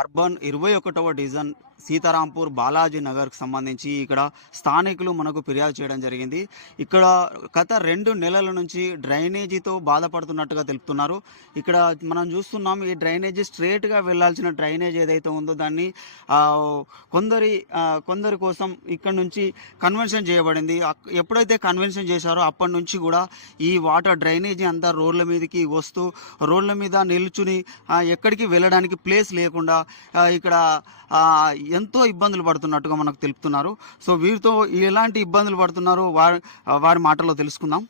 Urban 21వ division Sitarampur Balaji నగర్కి సంబంధించి ఇక్కడ స్థానికులు మనకు ఫిర్యాదు చేయడం జరిగింది. ఇక్కడ గత 2 నెలల నుంచి డ్రైనేజీతో బాధపడుతున్నట్టుగా తెలుపుతున్నారు. ఇక్కడ మనం చూస్తున్నాం, ఈ డ్రైనేజీ స్ట్రేట్గా వెళ్లాల్సిన డ్రైనేజ్ ఏదైతే ఉందో దాన్ని కొందరి కోసం ఇక్కడ నుంచి కన్వెన్షన్ చేయబడింది. ఎప్పుడైతే కన్వెన్షన్ చేశారో అప్పటి నుంచి కూడా ఈ వాటర్ డ్రైనేజీ అంతా రోడ్ల మీదకి వస్తూ రోడ్ల మీద నిల్చుని ఎక్కడికి వెళ్ళడానికి ప్లేస్ లేకుండా ఇక్కడ ఎంతో ఇబ్బందులు పడుతున్నట్టుగా మనకు తెలుపుతున్నారు. సో వీరితో ఎలాంటి ఇబ్బందులు పడుతున్నారు వారి మాటల్లో తెలుసుకుందాం.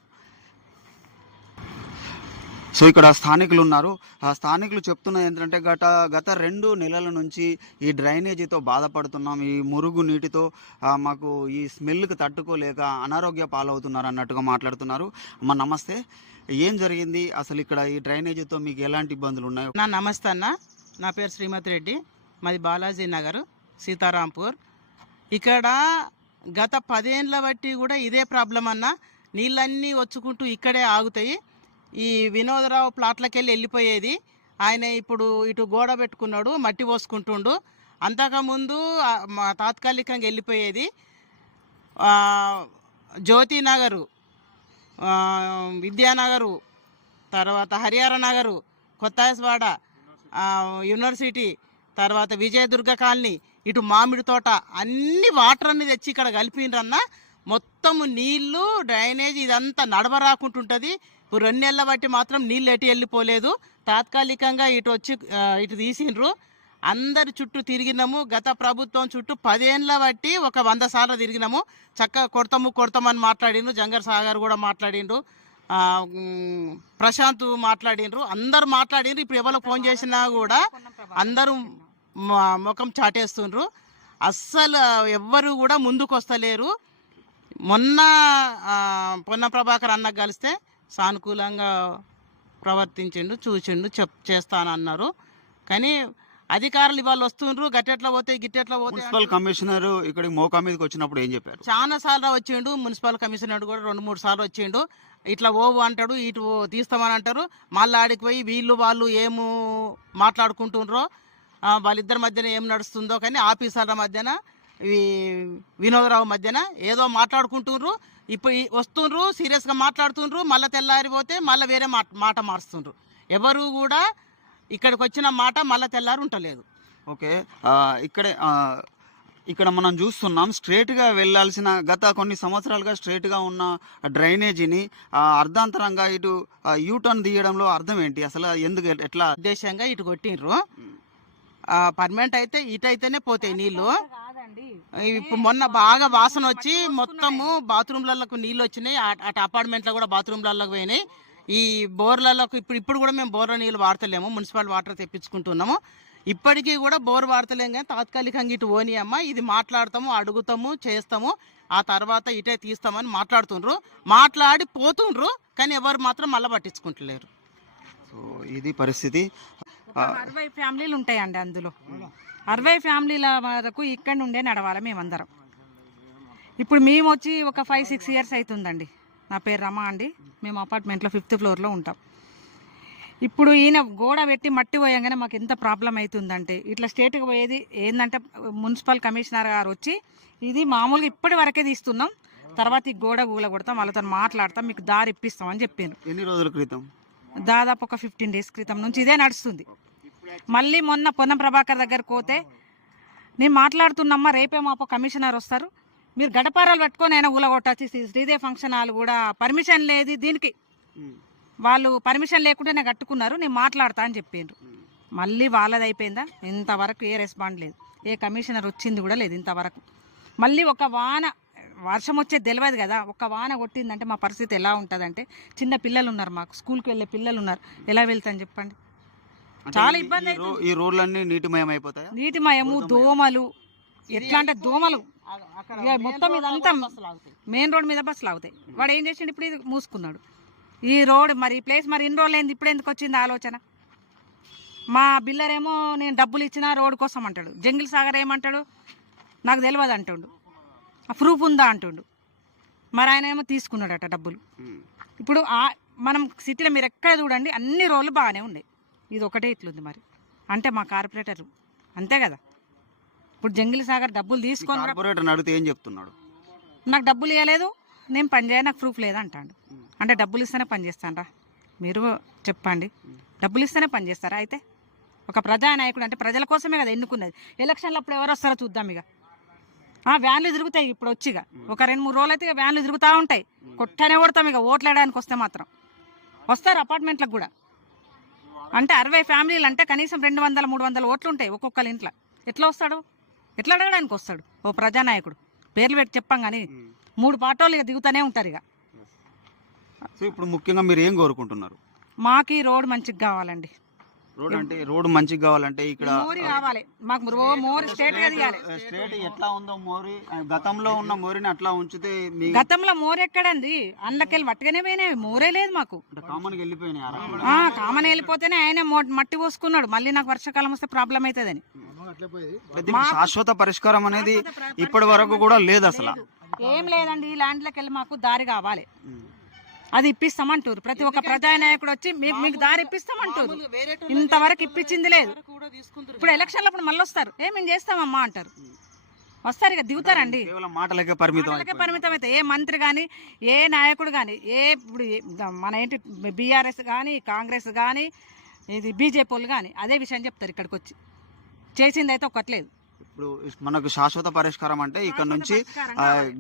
సో ఇక్కడ స్థానికులు ఉన్నారు. ఆ స్థానికులు చెప్తున్నది ఏంటంటే గత 2 నెలల నుంచి ఈ డ్రైనేజీతో బాధపడుతున్నాం. ఈ మురుగు నీటితో మాకు ఈ స్మెల్కి తట్టుకోలేక అనారోగ్య పాలవుతున్నారు అన్నట్టుగా మాట్లాడుతున్నారు. అమ్మ నమస్తే, ఏం జరిగింది అసలు? ఇక్కడ ఈ డ్రైనేజీతో మీకు ఎలాంటి ఇబ్బందులు ఉన్నాయి? నమస్తే అన్న, నా పేరు శ్రీమతి రెడ్డి, మాది బాలాజీ నగర్ సీతారాంపూర్. ఇక్కడ గత 10 ఏళ్ళ బట్టి కూడా ఇదే ప్రాబ్లం అన్న. నీళ్ళన్నీ వచ్చుకుంటూ ఇక్కడే ఆగుతాయి. ఈ వినోదరావు ప్లాట్లకి వెళ్ళిపోయేది. ఆయన ఇప్పుడు ఇటు గోడ పెట్టుకున్నాడు, మట్టి పోసుకుంటుండు. అంతకుముందు తాత్కాలికంగా వెళ్ళిపోయేది. జ్యోతి నగరు, విద్యానగరు, తర్వాత హరిహర నగరు, కొత్తాయస్వాడ, యూనివర్సిటీ, తర్వాత విజయదుర్గ కాలనీ, ఇటు మామిడి తోట, అన్ని వాటర్ అన్ని తెచ్చి ఇక్కడ కలిపిండ్రన్న. మొత్తము నీళ్లు డ్రైనేజ్ ఇదంతా నడవరాకుంటుంటుంది. ఇప్పుడు 2 నెలల బట్టి మాత్రం నీళ్ళు ఎటు వెళ్ళిపోలేదు. తాత్కాలికంగా ఇటు తీసిండ్రు. అందరి చుట్టూ తిరిగినాము. గత ప్రభుత్వం చుట్టూ 10 ఏళ్ళ బట్టి ఒక 100 సార్లు తిరిగినాము. చక్కగా కొడతామని మాట్లాడిండ్రు. జంగర్ సాగర్ కూడా మాట్లాడిండ్రు, ప్రశాంత్ మాట్లాడిండ్రు, అందరు మాట్లాడిండ్రు. ఇప్పుడు ఎవరు ఫోన్ చేసినా కూడా అందరూ ముఖం చాటేస్తుండ్రు. అస్సలు ఎవ్వరు కూడా ముందుకు వస్తలేరు. మొన్న పొన్న ప్రభాకర్ అన్నకు కలిస్తే సానుకూలంగా ప్రవర్తించిండు, చూసిండు, చేస్తానన్నారు. కానీ అధికారులు ఇవాళ వస్తుండ్రు. గట్టెట్లా పోతే గిట్టెట్లా పోతే. మున్సిపల్ కమిషనర్ ఇక్కడ మోకా మీదకి వచ్చినప్పుడు ఏం చెప్పారు? చాలా సార్లు వచ్చిండు. మున్సిపల్ కమిషనర్ కూడా 2-3 సార్లు వచ్చిండు. ఇట్లా ఓవు అంటాడు, ఇటు తీస్తామని అంటారు. మళ్ళీ ఆడికి పోయి వాళ్ళు ఏమో మాట్లాడుకుంటుండ్రో, వాళ్ళిద్దరి మధ్యన ఏం నడుస్తుందో. కానీ ఆఫీసర్ల మధ్యన వినోదరావు మధ్యన ఏదో మాట్లాడుకుంటుండ్రు. ఇప్పుడు వస్తుండ్రు, సీరియస్గా మాట్లాడుతుండ్రు. మళ్ళీ తెల్లారిపోతే మళ్ళీ వేరే మాట మారుస్తుండ్రు. ఎవరు కూడా ఇక్కడికి వచ్చిన మాట మళ్ళీ తెల్లారి ఉంటలేదు. ఓకే, ఇక్కడ మనం చూస్తున్నాం, స్ట్రేట్గా వెళ్ళాల్సిన గత కొన్ని సంవత్సరాలుగా స్ట్రేట్గా ఉన్న డ్రైనేజీని అర్ధాంతరంగా ఇటు యూటర్న్ తీయడంలో అర్థం ఏంటి అసలు? ఎందుకు, ఎట్లా ఉద్దేశంగా ఇటు కొట్టిండ్రు? పర్మనెంట్ అయితే ఇటైతేనే పోతాయి నీళ్ళు. ఇప్పుడు మొన్న బాగా వాసన వచ్చి మొత్తము బాత్రూమ్లకు నీళ్ళు వచ్చినాయి. అటు అపార్ట్మెంట్లో కూడా బాత్రూమ్లకు పోయినాయి. ఈ బోర్లకు ఇప్పుడు కూడా మేము బోర్ల నీళ్ళు వాడతలేము, మున్సిపల్ వాటర్ తెప్పించుకుంటున్నాము. ఇప్పటికీ కూడా బోర్ వాడతలేము. కానీ తాత్కాలికంగా ఇటు ఓని అమ్మ, ఇది మాట్లాడతాము, అడుగుతాము, చేస్తాము, ఆ తర్వాత ఇటే తీస్తామని మాట్లాడుతుండ్రు. మాట్లాడి పోతుండ్రు, కానీ ఎవరు మాత్రం మళ్ళీ పట్టించుకుంటలేరు. సో ఇది పరిస్థితి. 60 ఫ్యామిలీలు ఉంటాయండి. అందులో 60 ఫ్యామిలీల వరకు ఇక్కడ నుండే నడవాలి మేమందరం. ఇప్పుడు మేము వచ్చి ఒక 5-6 ఇయర్స్ అవుతుందండి. నా పేరు రమా అండి. మేము అపార్ట్మెంట్లో 5th ఫ్లోర్లో ఉంటాం. ఇప్పుడు ఈయన గోడ పెట్టి మట్టి పోయంగానే మాకు ఎంత ప్రాబ్లం అవుతుందంటే, ఇట్లా స్టేట్కి పోయేది ఏంటంటే మున్సిపల్ కమిషనర్ గారు వచ్చి ఇది మామూలుగా ఇప్పటి వరకే తీస్తున్నాం, తర్వాత ఈ గోడ గూల కొడతాం, వాళ్ళతో మాట్లాడతాం, మీకు దారి ఇప్పిస్తాం అని చెప్పాను. ఎన్ని రోజుల క్రితం? దాదాపు ఒక 15 డేస్ క్రితం నుంచి ఇదే నడుస్తుంది. మళ్ళీ మొన్న పొన్నం ప్రభాకర్ దగ్గరకు పోతే, నేను మాట్లాడుతున్నమ్మా, రేపే మాపో కమిషనర్ వస్తారు, మీరు గడపారాలు పట్టుకొని అయినా ఊలగొట్టచ్చి శ్రీదేవి ఫంక్షన్ హాల్ కూడా పర్మిషన్ లేదు, దీనికి వాళ్ళు పర్మిషన్ లేకుండానే కట్టుకున్నారు, నేను మాట్లాడతా అని చెప్పిండ్రు. మళ్ళీ వాళ్ళది అయిపోయిందా? ఇంతవరకు ఏ రెస్పాండ్ లేదు, ఏ కమిషనర్ వచ్చింది కూడా లేదు ఇంతవరకు. మళ్ళీ ఒక వర్షం వచ్చేది తెలియదు కదా, ఒక వాన కొట్టిందంటే మా పరిస్థితి ఎలా ఉంటుందంటే, చిన్న పిల్లలు ఉన్నారు, మాకు స్కూల్కి వెళ్ళే పిల్లలు ఉన్నారు, ఎలా వెళ్తాను చెప్పండి? చాలా ఇబ్బంది. ఈ రోడ్లన్నీ నీటిమయం అయిపోతాయి. నీటిమయము, దోమలు, ఎట్లా అంటే దోమలు మొత్తం ఇదంతా మెయిన్ రోడ్ మీద బస్సులు అవుతాయి. వాడు ఏం చేసిండు, ఇప్పుడు ఇది మూసుకున్నాడు ఈ రోడ్. మరి ఈ ప్లేస్ మరి ఇన్ని రోజులు అయింది, ఇప్పుడు ఎందుకు వచ్చింది ఆలోచన? మా బిల్లరేమో నేను డబ్బులు ఇచ్చినా రోడ్ కోసం అంటాడు, జంగిల్ సాగర్ ఏమంటాడు నాకు తెలియదు అంటుండు, ప్రూఫ్ ఉందా అంటుండు. మరి ఆయన ఏమో తీసుకున్నాడట డబ్బులు. ఇప్పుడు మనం సిటీలో మీరు ఎక్కడ చూడండి అన్ని రోడ్లు బాగానే ఉన్నాయి, ఇది ఒకటే ఇట్లుంది. మరి అంటే మా కార్పొరేటర్ అంతే కదా. ఇప్పుడు జంగిల్ సాగర్ డబ్బులు తీసుకొని కూడా కార్పొరేటర్ అడిగితే ఏం చెప్తున్నాడు? నాకు డబ్బులు ఇవ్వలేదు, నేను పని చేయ, నాకు ప్రూఫ్ లేదు అంటాడు. అంటే డబ్బులు ఇస్తేనే పని చేస్తానరా? మీరు చెప్పండి, డబ్బులు ఇస్తేనే పని చేస్తారా? అయితే ఒక ప్రజానాయకుడు అంటే ప్రజల కోసమే కదా ఎన్నుకున్నది. ఎలక్షన్లు అప్పుడు ఎవరు వస్తారో చూద్దాం. ఇక వ్యాన్లు తిరుగుతాయి ఇప్పుడు వచ్చి, ఇక ఒక 2-3 రోజులు అయితే ఇక వ్యాన్లు తిరుగుతూ ఉంటాయి. కొట్టనే కొడతాం ఇక ఓట్లు వేయడానికి వస్తే మాత్రం. వస్తారు అపార్ట్మెంట్లకు కూడా. అంటే 60 ఫ్యామిలీలు అంటే కనీసం 200-300 ఓట్లు ఉంటాయి ఒక్కొక్కరి ఇంట్లో. ఎట్లా వస్తాడు? ఎట్లా అడగడానికి వస్తాడు ఓ ప్రజానాయకుడు? పేర్లు పెట్టి చెప్పాం కానీ 3 పాటోళ్ళు ఇక దిగుతూనే ఉంటారు. ఇక సో ఇప్పుడు ముఖ్యంగా మీరు ఏం కోరుకుంటున్నారు? మాకు ఈ రోడ్ మంచిగా కావాలండి. రోడ్ మంచిగా కావాలంటే ఇక్కడ మోరి కావాలి మాకు. మోరి స్టేట్ గా తీయాలి. స్టేట్ ఎట్లా ఉందో మోరి, గతంలో ఉన్న మోరిని అట్లా ఉంచితే గతంలో మోరి ఎక్కడండి? అందులోకెళ్ళి మట్టిగానే పోయినాయి, మోరే లేదు మాకు. కామన్గా వెళ్ళిపోయినాయి. కామన్ వెళ్ళిపోతేనే ఆయన మట్టి పోసుకున్నాడు. మళ్ళీ నాకు వర్షాకాలం వస్తే ప్రాబ్లం అవుతుందని. శాశ్వత పరిష్కారం అనేది ఇప్పటి వరకు కూడా లేదు అసలు. ఏం లేదండి. ఈ ల్యాండ్లోకి వెళ్ళి మాకు దారి కావాలి, అది ఇప్పిస్తామంటారు. ప్రతి ఒక్క ప్రజానాయకుడు వచ్చి మీకు దారి ఇప్పిస్తామంటారు. ఇంతవరకు ఇప్పించింది లేదు. ఇప్పుడు ఎలక్షన్లప్పుడు మళ్ళీ వస్తారు, మేము చేస్తామమ్మా అంటారు. వస్తారు ఇక దిగుతారండి. మాటలకే పరిమితం అయితే ఏ మంత్రి కానీ ఏ నాయకుడు కానీ ఇప్పుడు మన ఏంటి బీఆర్ఎస్ కానీ కాంగ్రెస్ కానీ ఇది బీజేపీ వాళ్ళు కానీ అదే విషయం చెప్తారు. ఇక్కడికి వచ్చి చేసింది అయితే ఒక్కట్లేదు. ఇప్పుడు మనకు శాశ్వత పరిష్కారం అంటే ఇక్కడ నుంచి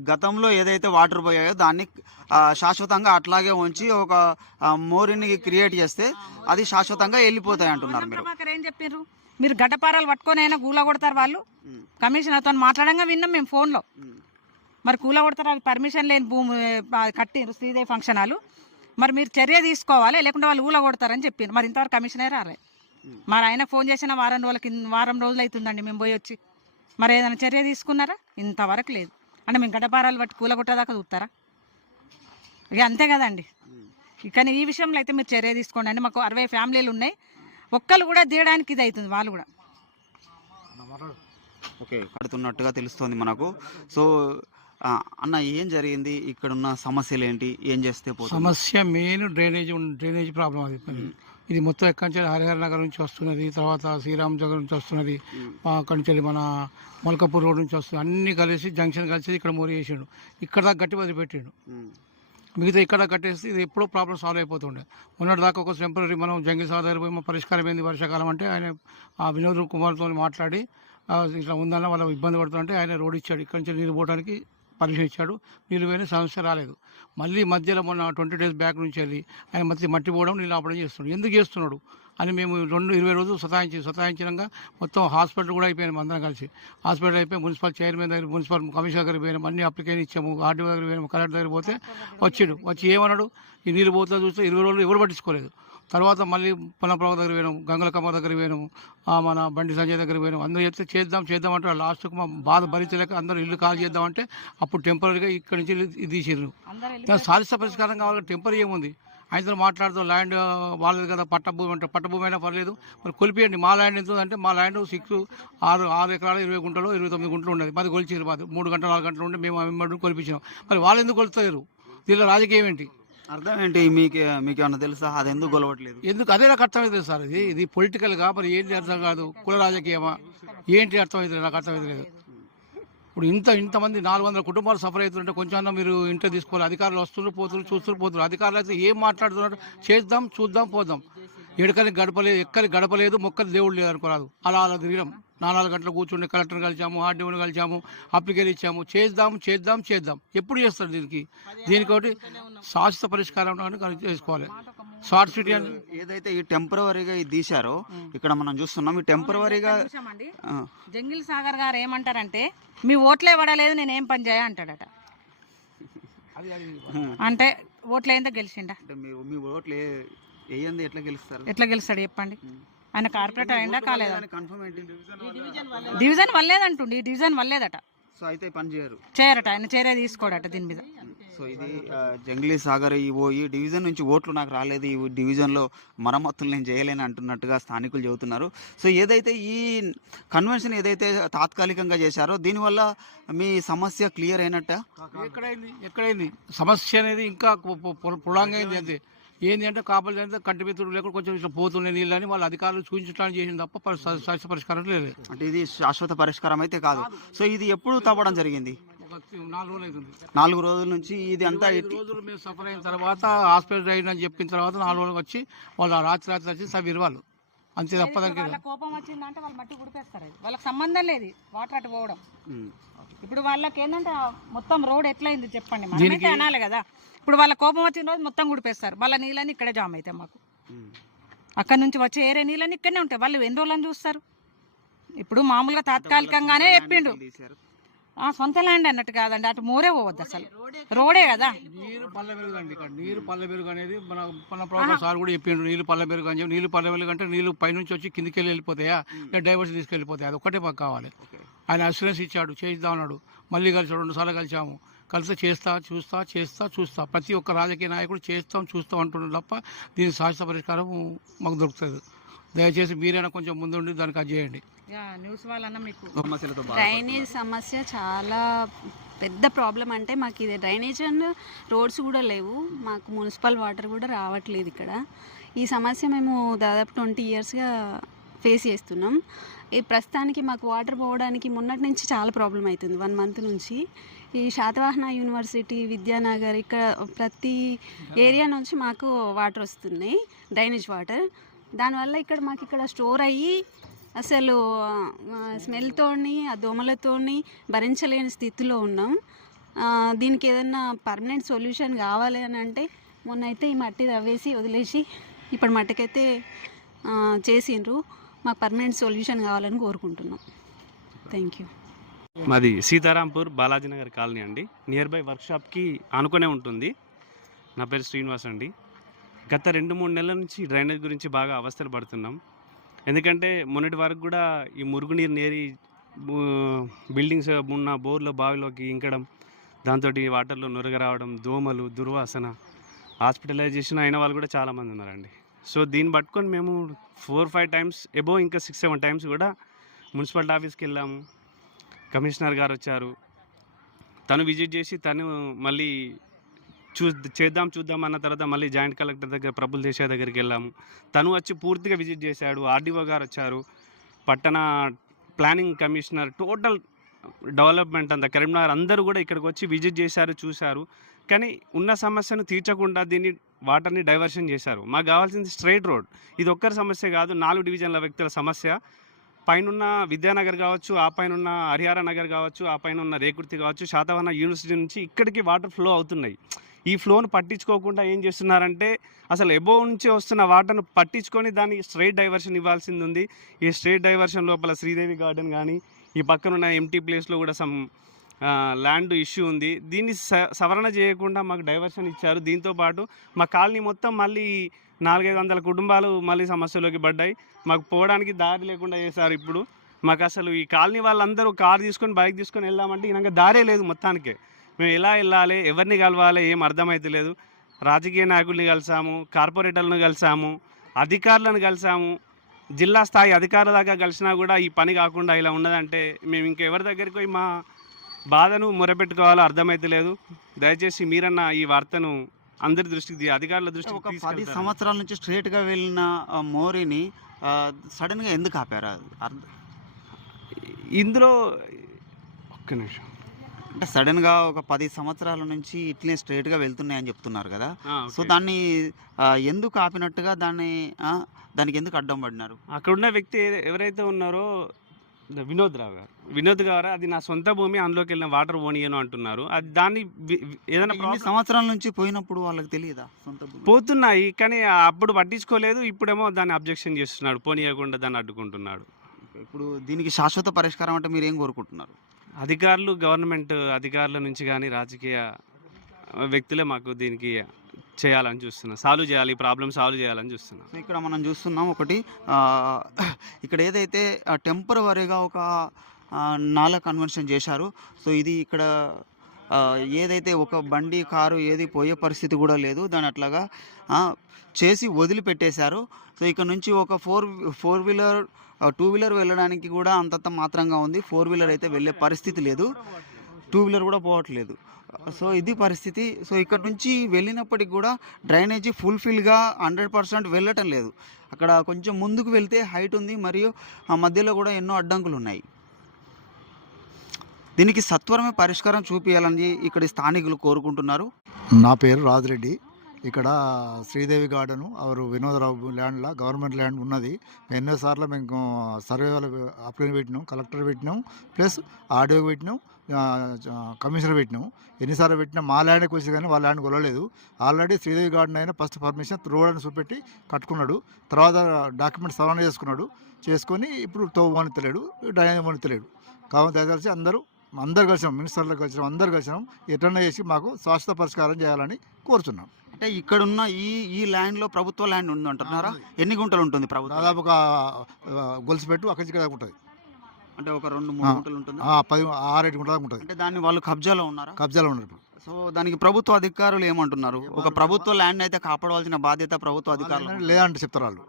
గతంలో ఏదైతే వాటర్ పోయాయో దాన్ని శాశ్వతంగా అట్లాగే ఉంచి ఒక మోరిని క్రియేట్ చేస్తే అది శాశ్వతంగా వెళ్ళిపోతాయి అంటున్నారు మీరు. ఏం చెప్పారు? మీరు గడ్డపారాలు పట్టుకొని అయినా కూల కొడతారు వాళ్ళు. కమిషనర్తో మాట్లాడంగా విన్నాం మేము ఫోన్లో. మరి కూల కొడతారు, అవి పర్మిషన్ లేని భూమి కట్టిరు శ్రీదేవి ఫంక్షన్ హాలు. మరి మీరు చర్య తీసుకోవాలి, లేకుంటే వాళ్ళు ఊల కొడతారని చెప్పారు. మరి ఇంతవరకు కమిషనర్ రాలే. మరి ఆయన ఫోన్ చేసిన వారం రోజులు అవుతుందండి మేము పోయి వచ్చి. మరి ఏదైనా చర్య తీసుకున్నారా? ఇంతవరకు లేదు. అంటే మేము గడ్డపారాలు పట్టి కూల కొట్టేదాకా చూస్తారా? ఇక అంతే కదండి. కానీ ఈ విషయంలో అయితే మీరు చర్య తీసుకోండి అండి. మాకు 60 ఫ్యామిలీలు ఉన్నాయి, ఒక్కళ్ళు కూడా తీయడానికి ఇది అవుతుంది. వాళ్ళు కూడా ఓకే కడుతున్నట్టుగా తెలుస్తుంది మనకు. సో అన్న ఏం జరిగింది? ఇక్కడ ఉన్న సమస్యలు ఏంటి? ఏం చేస్తే సమస్య మెయిన్ డ్రైనేజ్ ప్రాబ్లం. అది ఇది మొత్తం ఎక్కడి నుంచి హరిహర నగర్ నుంచి వస్తున్నది, తర్వాత శ్రీరామ్ నగర్ నుంచి వస్తున్నది, అక్కడి నుంచి మన మొలకపూర్ రోడ్ నుంచి వస్తుంది. అన్ని కలిసి జంక్షన్ కలిసి ఇక్కడ మోరి చేసాడు. ఇక్కడ దాకా గట్టి వదిలిపెట్టాడు. మిగతా ఇక్కడ కట్టేస్తే ఇది ఎప్పుడో ప్రాబ్లం సాల్వ్ అయిపోతుండే. మొన్నటి దాకా ఒక టెంపరీ మనం జంగిల్ సాగర్ దగ్గర పోయి మా పరిష్కారం ఏంది వర్షాకాలం అంటే ఆయన వినోద్ కుమార్తో మాట్లాడి ఇట్లా ఉందన్న వాళ్ళు ఇబ్బంది పడుతుంటే ఆయన రోడ్ ఇచ్చాడు. ఇక్కడి నుంచి నీళ్ళు పోవడానికి పర్మిషన్ ఇచ్చాడు. నీళ్ళు పోయిన సమస్య రాలేదు. మళ్ళీ మధ్యలో మొన్న 20 days బ్యాక్ నుంచి వెళ్ళి ఆయన మట్టి పోవడం నీళ్ళు ఆపడం చేస్తున్నాడు. ఎందుకు చేస్తున్నాడు అని మేము 20 రోజులు సతాయించినాక మొత్తం హాస్పిటల్ కూడా అయిపోయాము. అందరం కలిసి హాస్పిటల్ అయిపోయి మున్సిపల్ చైర్మన్ దగ్గర, మున్సిపల్ కమిషనర్ దగ్గర పోయినాము. అన్ని అప్లికేషన్ ఇచ్చాము. ఆర్డీఓ దగ్గర పోయినాము. కలెక్టర్ దగ్గర పోతే వచ్చి ఏమన్నాడు, ఈ నీళ్ళు పోతా చూస్తే 20 రోజులు ఎవరు పట్టించుకోలేదు. తర్వాత మళ్ళీ పొన్నప్రభ దగ్గర పోయినాము, గంగలకమ్మ దగ్గర పోయినాము, మన బండి సంజయ్ దగ్గర పోయినాము. అందరూ చెప్తే చేద్దాం అంటే లాస్ట్కు మా బాధ భరించలేక అందరూ ఇల్లు కాల్ చేద్దామంటే అప్పుడు టెంపరీగా ఇక్కడి నుంచి ఇది తీసిర్రు. శాశ్వత పరిష్కారం కావాలి. టెంపరీ ఏముంది? ఆయనతో మాట్లాడుతూ ల్యాండ్ వాళ్ళది కదా, పట్టభూమి అంటే పట్టభూమి అయినా పర్లేదు, మరి కొలిపియండి. మా ల్యాండ్ ఎంత అంటే మా ల్యాండ్ 6 ఎకరాలు 20 గుంటలు 29 గుంటలు ఉండేది. మాది కొలిచిరు. మాది 3 గంటలు 4 గంటలు ఉంటే మేము అమ్మ కొలిపించినాం. మరి వాళ్ళు ఎందుకు కొలుతారు? దీనిలో రాజకీయం ఏంటి? అర్థం ఏంటి? మీకేమన్నా తెలుసా? అది ఎందుకు గొలవట్లేదు? ఎందుకు అదే నాకు అర్థమైతే సార్. ఇది పొలిటికల్గా మరి ఏంటి అర్థం కాదు. కుల రాజకీయమా ఏంటి అర్థమైతే నాకు అర్థమైతే లేదు. ఇప్పుడు ఇంతమంది 400 కుటుంబాలు సఫర్ అవుతుంటే కొంచెం మీరు ఇంట్లో తీసుకోవాలి. అధికారులు వస్తున్నారు, పోతున్నారు, చూస్తున్నారు, పోతున్నారు. అధికారులు అయితే ఏం మాట్లాడుతున్నారు? చేద్దాం, చూద్దాం, పోదాం. ఎక్కడికి గడపలేదు, మొక్కలు దేవుడు లేదు అనుకోరాదు. అలా తిరిగినాం. 4 గంటలు కూర్చుండి కలెక్టర్ కలిసాము, ఆర్డీఓని కలిసాము, అప్లికేషన్ ఇచ్చాము. చేద్దాం. ఎప్పుడు చేస్తారు దీనికోటి శాశ్వత పరిష్కారం చేసుకోవాలి. షార్ట్ సిటీ అని ఏదైతే ఈ టెంపరవరీగా ఇది తీశారో ఇక్కడ మనం చూస్తున్నాం. ఈ టెంపరవరీగా జంగిల్ సాగర్ గారు ఏమంటారంటే మీ ఓట్లే పడలేదు, నేనేం పని చేయ అంటాడట. అంటే ఓట్లు ఏందో గెలిచిండా? మీ ఓట్లు వేయండి ఎట్లా గెలుస్తాడు చెప్పండి? ఆయన కార్పొరేటర్ అయిందా కాలేదా? డివిజన్ వల్లేదంటుండి. డివిజన్ వల్లేదట. సో అయితే పని చేయరట. ఆయన చర్య తీసుకోడట దీని మీద. సో ఇది జంగిలీ సాగర్ ఈ డివిజన్ నుంచి ఓట్లు నాకు రాలేదు, ఈ డివిజన్లో మరమ్మతులు నేను చేయలేని అంటున్నట్టుగా స్థానికులు చెబుతున్నారు. సో ఏదైతే ఈ కన్వెన్షన్ ఏదైతే తాత్కాలికంగా చేశారో దీనివల్ల మీ సమస్య క్లియర్ అయినట్ట? ఎక్కడైంది సమస్య అనేది ఇంకా పొలాంగ్ అయింది. అంతే ఏంటి అంటే కాపలు అంటే కంటి మిత్రులు లేకుండా కొంచెం ఇట్లా పోతున్నాయి నీళ్ళు అని వాళ్ళ అధికారులు చూపించడానికి చేసింది తప్ప శాశ్వత పరిష్కారం లేదు. అంటే ఇది శాశ్వత పరిష్కారం అయితే కాదు. సో ఇది ఎప్పుడు తవ్వడం జరిగింది? ఒక 4 రోజులు అవుతుంది. 4 రోజుల నుంచి ఇది అంతా 4 రోజులు మేము సఫర్ అయిన తర్వాత హాస్పిటల్ అయిందని చెప్పిన తర్వాత 4 రోజులకు వచ్చి వాళ్ళు రాత్రి వచ్చి సవిరు వాళ్ళు అంతే తప్ప దానికి వాళ్ళ కోపం వచ్చిందంటే వాళ్ళు మట్టి గుడిపేస్తారు. అది వాళ్ళకి సంబంధం లేదు వాటర్ అటు పోవడం. ఇప్పుడు వాళ్ళకి ఏంటంటే మొత్తం రోడ్ ఎట్లయింది చెప్పండి, మనమైతే అనాలి కదా. ఇప్పుడు వాళ్ళ కోపం వచ్చిన రోజు మొత్తం గుడిపేస్తారు. వాళ్ళ నీళ్ళని ఇక్కడే జామ్ అవుతాయి. మాకు అక్కడ నుంచి వచ్చే ఏరే నీళ్ళని ఇక్కడనే ఉంటాయి. వాళ్ళు ఎన్ని రోజులని చూస్తారు? ఇప్పుడు మామూలుగా తాత్కాలికంగానే చెప్పిండు సొంత ల్యాండ్ అన్నట్టు కాదండి, అటు మోరే పోవద్దు, అసలు రోడే కదా. నీరు పల్లె వెలుగు అండి. ఇక్కడ నీరు పల్లె వెలుగు అనేది మన ప్రభుత్వం సార్ కూడా చెప్పిండు. నీళ్ళు పల్లె వెలుగు అని చెప్పి, నీళ్ళు పల్లె వెలుగు అంటే నీళ్ళు పైనుంచి వచ్చి కిందికి వెళ్ళిపోతాయా, డైవర్స్ తీసుకెళ్ళిపోతాయి, అది ఒక్కటే మాకు కావాలి. ఆయన అష్యూరెన్స్ ఇచ్చాడు, చేద్దాం అన్నాడు. మళ్ళీ కలిసి 2 సార్లు కలిసాము. కలిసి చూస్తా ప్రతి ఒక్క రాజకీయ నాయకుడు చూస్తాం అంటున్నాడు తప్ప దీని శాశ్వత పరిష్కారం మాకు దొరుకుతుంది. దయచేసి మీరైనా కొంచెం ముందుండి దానికి అది చేయండి. న్యూస్ వాళ్ళన్నా మీకు డ్రైనేజ్ సమస్య చాలా పెద్ద ప్రాబ్లం. అంటే మాకు ఇది డ్రైనేజ్ అండ్ రోడ్స్ కూడా లేవు, మాకు మున్సిపల్ వాటర్ కూడా రావట్లేదు ఇక్కడ. ఈ సమస్య మేము దాదాపు 20 ఇయర్స్గా ఫేస్ చేస్తున్నాం. ఈ ప్రస్తుతానికి మాకు వాటర్ పోవడానికి మొన్నటి నుంచి చాలా ప్రాబ్లం అవుతుంది. 1 మంత్ నుంచి ఈ శాతవాహన యూనివర్సిటీ, విద్యానగర్, ఇక్కడ ప్రతి ఏరియా నుంచి మాకు వాటర్ వస్తున్నాయి, డ్రైనేజ్ వాటర్. దానివల్ల మాకు ఇక్కడ స్టోర్ అయ్యి అసలు స్మెల్తోని ఆ దోమలతోని భరించలేని స్థితిలో ఉన్నాం. దీనికి ఏదైనా పర్మనెంట్ సొల్యూషన్ కావాలి అని అంటే మొన్న అయితే ఈ మట్టి తవ్వేసి వదిలేసి ఇప్పుడు మట్టికైతే చేసిండ్రు. మాకు పర్మనెంట్ సొల్యూషన్ కావాలని కోరుకుంటున్నాం. Thank you. మాది సీతారాంపూర్ బాలాజీనగర్ కాలనీ అండి. నియర్ బై వర్క్షాప్కి ఆనుకునే ఉంటుంది. నా పేరు శ్రీనివాస్ అండి. గత 2-3 నెలల నుంచి డ్రైనేజ్ గురించి బాగా అవస్థలు పడుతున్నాం. ఎందుకంటే మొన్నటి వరకు కూడా ఈ మురుగునీరు నేరి బిల్డింగ్స్ ఉన్న బోర్లో బావిలోకి ఇంకడం, దాంతో వాటర్లో నురగ రావడం, దోమలు, దుర్వాసన, హాస్పిటలైజేషన్ అయిన వాళ్ళు కూడా చాలామంది ఉన్నారండి. సో దీన్ని పట్టుకొని మేము 4-5 టైమ్స్ అబోవ్, ఇంకా 6-7 టైమ్స్ కూడా మున్సిపల్ ఆఫీస్కి వెళ్ళాము. కమిషనర్ గారు వచ్చారు, తను విజిట్ చేసి తను మళ్ళీ చూద్దాం అన్న తర్వాత మళ్ళీ జాయింట్ కలెక్టర్ దగ్గర, ప్రభుల్ దేశాయ్ దగ్గరికి వెళ్ళాము. తను వచ్చి పూర్తిగా విజిట్ చేశాడు. ఆర్డీఓ గారు వచ్చారు, పట్టణ ప్లానింగ్ కమిషనర్, టోటల్ డెవలప్మెంట్ అంతా కరీంనగర్ అందరూ కూడా ఇక్కడికి వచ్చి విజిట్ చేశారు, చూశారు. కానీ ఉన్న సమస్యను తీర్చకుండా దీన్ని వాటర్ని డైవర్షన్ చేశారు. మాకు కావాల్సింది స్ట్రైట్ రోడ్. ఇది ఒక్కరి సమస్య కాదు, 4 డివిజన్ల వ్యక్తుల సమస్య. పైనున్న విద్యానగర్ కావచ్చు, ఆ పైన హరిహర నగర్ కావచ్చు, ఆ పైన ఉన్న రేకుర్తి కావచ్చు, శాతవాహన యూనివర్సిటీ నుంచి ఇక్కడికి వాటర్ ఫ్లో అవుతున్నాయి. ఈ ఫ్లోను పట్టించుకోకుండా ఏం చేస్తున్నారంటే అసలు ఎబోవ్ నుంచి వస్తున్న వాటర్ను పట్టించుకొని దానికి స్ట్రైట్ డైవర్షన్ ఇవ్వాల్సింది ఉంది. ఈ స్ట్రైట్ డైవర్షన్ లోపల శ్రీదేవి గార్డెన్ కానీ, ఈ పక్కనున్న ఎంటీ ప్లేస్లో కూడా సమ్ ల్యాండ్ ఇష్యూ ఉంది. దీన్ని సవరణ చేయకుండా మాకు డైవర్షన్ ఇచ్చారు. దీంతోపాటు మా కాలనీ మొత్తం మళ్ళీ 400-500 కుటుంబాలు మళ్ళీ సమస్యలోకి పడ్డాయి. మాకు పోవడానికి దారి లేకుండా చేశారు. ఇప్పుడు మాకు అసలు ఈ కాలనీ వాళ్ళందరూ కారు తీసుకొని, బైక్ తీసుకొని వెళ్దామంటే ఇలాగ దారే లేదు మొత్తానికే. మేము ఎలా వెళ్ళాలి, ఎవరిని కలవాలి ఏం అర్థమైతే లేదు. రాజకీయ నాయకుల్ని కలిసాము, కార్పొరేటర్లను కలిసాము, అధికారులను కలిసాము, జిల్లా స్థాయి అధికారుల దాకా కలిసినా కూడా ఈ పని కాకుండా ఇలా ఉన్నదంటే మేము ఇంకెవరి దగ్గరికి పోయి మా బాధను మొరపెట్టుకోవాలో అర్థమైతే లేదు. దయచేసి మీరన్న ఈ వార్తను అందరి దృష్టికి, అధికారుల దృష్టికి ఒక 10 సంవత్సరాల నుంచి స్ట్రేట్గా వెళ్ళిన మోరీని సడన్గా ఎందుకు ఆపారు? ఇందులో ఒక్క నిమిషం, అంటే సడన్గా ఒక 10 సంవత్సరాల నుంచి ఇట్లనే స్ట్రేట్గా వెళ్తున్నాయని చెప్తున్నారు కదా. సో దాన్ని ఎందుకు ఆపినట్టుగా దానికి ఎందుకు అడ్డం పడినారు? అక్కడున్న వ్యక్తి ఎవరైతే ఉన్నారో వినోద్ గారు అది నా సొంత భూమి, అందులోకి వెళ్ళిన వాటర్ పోనీయను అంటున్నారు. అది దాన్ని ఏదైనా సంవత్సరాల నుంచి పోయినప్పుడు వాళ్ళకి తెలియదా సొంత భూమి పోతున్నాయి, కానీ అప్పుడు పట్టించుకోలేదు. ఇప్పుడేమో దాన్ని అబ్జెక్షన్ చేస్తున్నాడు, పోనీయకుండా దాన్ని అడ్డుకుంటున్నాడు. ఇప్పుడు దీనికి శాశ్వత పరిష్కారం అంటే మీరు ఏం కోరుకుంటున్నారు? అధికారులు, గవర్నమెంట్ అధికారుల నుంచి కానీ రాజకీయ వ్యక్తులే మాకు దీనికి చేయాలని చూస్తున్నా, సాల్వ్ చేయాలి, ఈ ప్రాబ్లమ్ సాల్వ్ చేయాలని చూస్తున్నాం. సో ఇక్కడ మనం చూస్తున్నాం ఒకటి, ఇక్కడ ఏదైతే టెంపరవరీగా ఒక నాలా కన్వర్షన్ చేశారు. సో ఇది ఇక్కడ ఏదైతే ఒక బండి, కారు ఏది పోయే పరిస్థితి కూడా లేదు, దాని అట్లాగా చేసి వదిలిపెట్టేశారు. సో ఇక్కడ నుంచి ఒక 4 వీలర్ 2 వీలర్ వెళ్ళడానికి కూడా అంతంత మాత్రంగా ఉంది. 4 వీలర్ అయితే వెళ్ళే పరిస్థితి లేదు, 2 వీలర్ కూడా పోవట్లేదు. సో ఇది పరిస్థితి. సో ఇక్కడ నుంచి వెళ్ళినప్పటికి కూడా డ్రైనేజీ ఫుల్ఫిల్గా 100% వెళ్ళటం లేదు. అక్కడ కొంచెం ముందుకు వెళ్తే హైట్ ఉంది, మరియు ఆ మధ్యలో కూడా ఎన్నో అడ్డంకులు ఉన్నాయి. దీనికి సత్వరమే పరిష్కారం చూపించాలని ఇక్కడి స్థానికులు కోరుకుంటున్నారు. నా పేరు రాజిరెడ్డి. ఇక్కడ శ్రీదేవి గార్డెను అవరు వినోదరావు ల్యాండ్లో గవర్నమెంట్ ల్యాండ్ ఉన్నది. ఎన్నోసార్లు మేము సర్వే వాళ్ళకి అప్లై పెట్టినాం, కలెక్టర్ పెట్టినాం, ప్లస్ ఆర్డీఓ పెట్టినాం, కమిషనర్ పెట్టినాం. ఎన్నిసార్లు పెట్టినా మా ల్యాండ్కి వచ్చి కానీ వాళ్ళ ల్యాండ్ కొలలేదు. ఆల్రెడీ శ్రీదేవి గార్డెన్ అయినా ఫస్ట్ పర్మిషన్ రోడ్ అని చూపెట్టి కట్టుకున్నాడు. తర్వాత డాక్యుమెంట్ సవరణ చేసుకొని ఇప్పుడు వణితలేడు, డ్రైనేజ్ వణితలేడు. కాబట్టి దయచేసి అందరు కలిసినాం, మినిస్టర్లకు కలిసినాం, అందరు కలిసినాం. ఎట్లన్నా చేసి మాకు శాశ్వత పరిష్కారం చేయాలని కోరుతున్నాం. అంటే ఇక్కడున్న ఈ ల్యాండ్లో ప్రభుత్వ ల్యాండ్ ఉంది అంటున్నారా? ఎన్ని గుంటలు ఉంటుంది ప్రభుత్వం? దాదాపు ఒక గొలుసు పెట్టు అక్కడి నుంచి ఉంటుంది. అంటే ఒక 2-3 గుంటలు ఉంటుంది. 6-7 గుంటల దాకా ఉంటుంది. అంటే దాన్ని వాళ్ళు కబ్జాలో ఉన్నారా? కబ్జాలో ఉన్నారు ఇప్పుడు. సో దానికి ప్రభుత్వ అధికారులు ఏమంటున్నారు? ఒక ప్రభుత్వ ల్యాండ్ అయితే కాపాడవలసిన బాధ్యత ప్రభుత్వ అధికారులు లేదంటే చెప్తారు వాళ్ళు.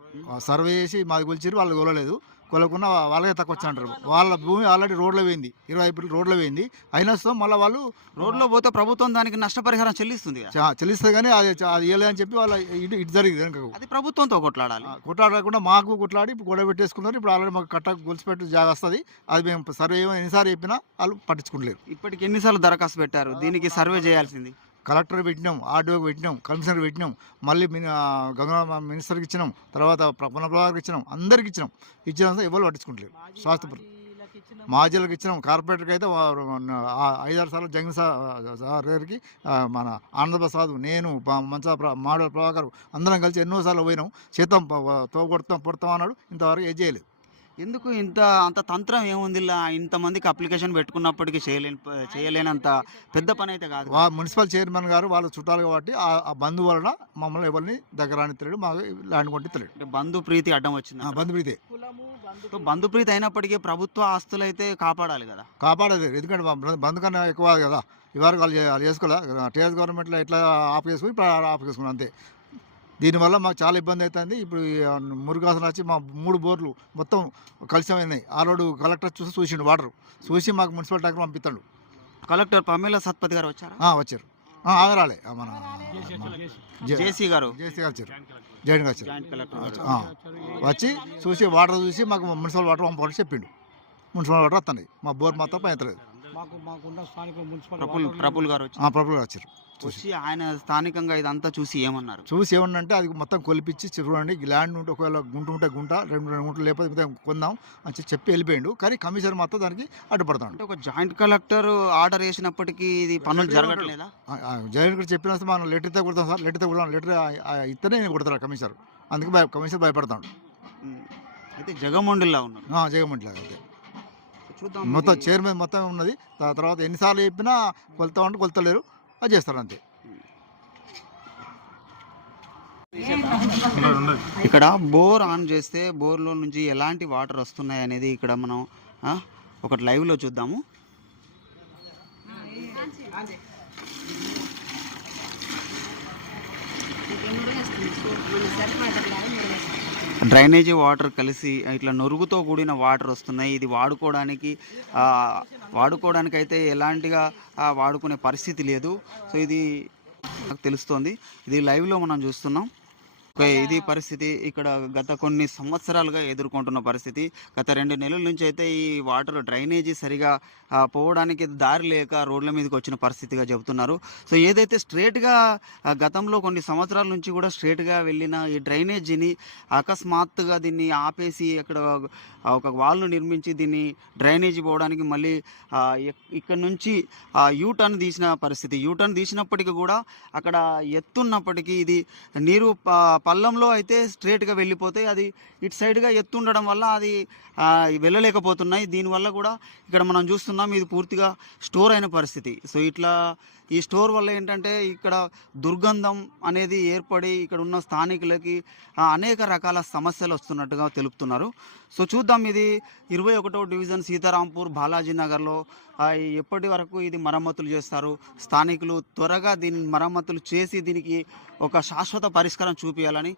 సర్వే చేసి మాది కొలిచారు, వాళ్ళు కొలలేదు. కొలకుండా వాళ్ళకే తక్కువ వచ్చా అంటారు. వాళ్ళ భూమి ఆల్రెడీ రోడ్లో పోయింది, 20 ఫీట్లు రోడ్లో పోయింది. అయినా మళ్ళీ వాళ్ళు రోడ్లో పోతే ప్రభుత్వం దానికి నష్టపరిహారం చెల్లిస్తుంది కదా? చెల్లిస్తే కానీ అది ఇవ్వలేదని చెప్పి వాళ్ళ ఇటు జరిగింది వెనకకు. అది ప్రభుత్వంతో కొట్లాడాలి. కొట్లాడకుండా మాకు కొట్లాడి ఇప్పుడు గొడవ పెట్టేసుకున్నారు. ఇప్పుడు ఆల్రెడీ మాకు కట్ట గొలుసుపెట్టు జాగా వస్తుంది. అది మేము సర్వే ఎన్నిసార్లు చెప్పినా వాళ్ళు పట్టించుకుంటలేరు. ఇప్పటికి ఎన్నిసార్లు దరఖాస్తు పెట్టారు? దీనికి సర్వే చేయాల్సింది. కలెక్టర్ పెట్టినాం, ఆర్డీఓకి పెట్టినాం, కమిషనర్ పెట్టినాం, మళ్ళీ గంగా మినిస్టర్కి ఇచ్చినాం, తర్వాత పునఃప్రభాకర్కి ఇచ్చినాం, అందరికి ఇచ్చినాం. ఇచ్చినంత ఎవరు పట్టించుకుంటలేరు. శాస్త్రపరి మాజీలకు ఇచ్చినాం. కార్పొరేటర్కి అయితే 5-6 సార్లు జగన్ సార్ గారికి, మన ఆనందప్రసాద్, నేను, మాడల ప్రభాకర్ అందరం కలిసి ఎన్నోసార్లు పోయినాం. చేతం పొడతాం అన్నాడు. ఇంతవరకు ఏం చేయలేదు. ఎందుకు అంత తంత్రం ఏముంది? ఇంతమందికి అప్లికేషన్ పెట్టుకున్నప్పటికీ చేయలేనంత పెద్ద పని అయితే కాదు. మున్సిపల్ చైర్మన్ గారు వాళ్ళ చుట్టాలు కాబట్టి ఆ బంధు వలన మమ్మల్ని ఎవరిని దగ్గర రానిత్తలేడు, మాకు ల్యాండ్ కొట్టిత్తలేడు. అంటే బంధు ప్రీతి అడ్డం వచ్చింది. బంధుప్రీతి. బంధు ప్రీతి అయినప్పటికీ ప్రభుత్వ ఆస్తులు అయితే కాపాడాలి కదా? కాపాడలేదు. ఎందుకంటే బంధు కన్నా ఎక్కువ కదా. ఇవరకు వాళ్ళు చేసుకోలే. టీఆర్ఎస్ గవర్నమెంట్లో ఎట్లా ఆఫ్ చేసుకుని ఇప్పుడు ఆఫ్ చేసుకున్నాం అంతే. దీనివల్ల మాకు చాలా ఇబ్బంది అవుతుంది. ఇప్పుడు మురుగాసన వచ్చి మా 3 బోర్లు మొత్తం కలిసిపోయినాయి. ఆ రోడ్డు కలెక్టర్ చూసిండు, వాటర్ చూసి మాకు మున్సిపల్ ట్యాంకర్ పంపిస్తాడు. కలెక్టర్ పమేలా సత్పతి గారు వచ్చారా? వచ్చారు. ఆగరాలే మన జేసీ గారు వచ్చారు, జాయింట్ వచ్చారు. జాయింట్ కలెక్టర్ వచ్చి చూసి వాటర్ చూసి మాకు మున్సిపల్ వాటర్ పంపాలని చెప్పిండు. మున్సిపల్ వాటర్ వస్తున్నాయి, మా బోర్ మాత్రం పైతలేదు. ప్రఫుల్ గారు వచ్చారు. వచ్చి ఆయన స్థానికంగా ఇదంతా చూసి ఏమన్నారు? చూసి ఏమన్నంటే అది మొత్తం కొలిపించి చూడండి, ల్యాండ్ ఉంటే ఒకవేళ గుంట ఉంటే గుంట, 2 గుంటలు లేకపోతే కొందాం అని చెప్పి వెళ్ళిపోయిండు. కానీ కమిషనర్ మాత్రం దానికి అడ్డుపడతాడు. అంటే ఒక జాయింట్ కలెక్టర్ ఆర్డర్ వేసినప్పటికీ ఇది పనులు జరగట్లేదా? జాయింట్ కలెక్టర్ చెప్పిన మనం లెటర్తో కొడతాం సార్, లెటర్తో కొడతాం, లెటర్ ఇస్తేనే నేను కొడతాడు కమిషనర్. అందుకే కమిషనర్ భయపడతాడు. అయితే జగమండిలా ఉన్నాడు. జగమండిలాగా అయితే మొత్తం చైర్మన్ మొత్తం ఉన్నది. తర్వాత ఎన్నిసార్లు చెప్పినా కొలుతామంటే కొలుతలేరు, అది చేస్తారు అంతే. ఇక్కడ బోర్ ఆన్ చేస్తే బోర్లో నుంచి ఎలాంటి వాటర్ వస్తున్నాయి అనేది ఇక్కడ మనం ఒకటి లైవ్లో చూద్దాము. డ్రైనేజీ వాటర్ కలిసి ఇట్లా నొరుగుతో కూడిన వాటర్ వస్తున్నాయి. ఇది వాడుకోవడానికి అయితే ఎలాంటిగా వాడుకునే పరిస్థితి లేదు. సో ఇది నాకు తెలుస్తోంది. ఇది లైవ్లో మనం చూస్తున్నాం. ఇది పరిస్థితి ఇక్కడ గత కొన్ని సంవత్సరాలుగా ఎదుర్కొంటున్న పరిస్థితి. గత 2 నెలల నుంచి అయితే ఈ వాటర్ డ్రైనేజీ సరిగా పోవడానికి దారి లేక రోడ్ల మీదకి వచ్చిన పరిస్థితిగా చెబుతున్నారు. సో ఏదైతే స్ట్రేట్గా గతంలో కొన్ని సంవత్సరాల నుంచి కూడా స్ట్రేట్గా వెళ్ళిన ఈ డ్రైనేజీని అకస్మాత్తుగా దీన్ని ఆపేసి అక్కడ ఒక వాల్ను నిర్మించి దీన్ని డ్రైనేజీ పోవడానికి మళ్ళీ ఇక్కడ నుంచి యూటర్న్ తీసిన పరిస్థితి. యూటర్న్ తీసినప్పటికీ కూడా అక్కడ ఎత్తున్నప్పటికీ ఇది నీరు పల్లంలో అయితే స్ట్రేట్గా వెళ్ళిపోతాయి. అది ఇటు సైడ్గా ఎత్తు ఉండడం వల్ల అది వెళ్ళలేకపోతున్నాయి. దీనివల్ల కూడా ఇక్కడ మనం చూస్తున్నాం ఇది పూర్తిగా స్టోర్ అయిన పరిస్థితి. సో ఇట్లా ఈ స్టోర్ వల్ల ఏంటంటే ఇక్కడ దుర్గంధం అనేది ఏర్పడి ఇక్కడ ఉన్న స్థానికులకి అనేక రకాల సమస్యలు వస్తున్నట్టుగా తెలుపుతున్నారు. సో చూద్దాం, ఇది 21వ డివిజన్ సీతారాంపూర్ బాలాజీ నగర్లో ఎప్పటి వరకు ఇది మరమ్మతులు చేస్తారు. స్థానికులు త్వరగా దీన్ని మరమ్మతులు చేసి దీనికి ఒక శాశ్వత పరిష్కారం చూపించాలని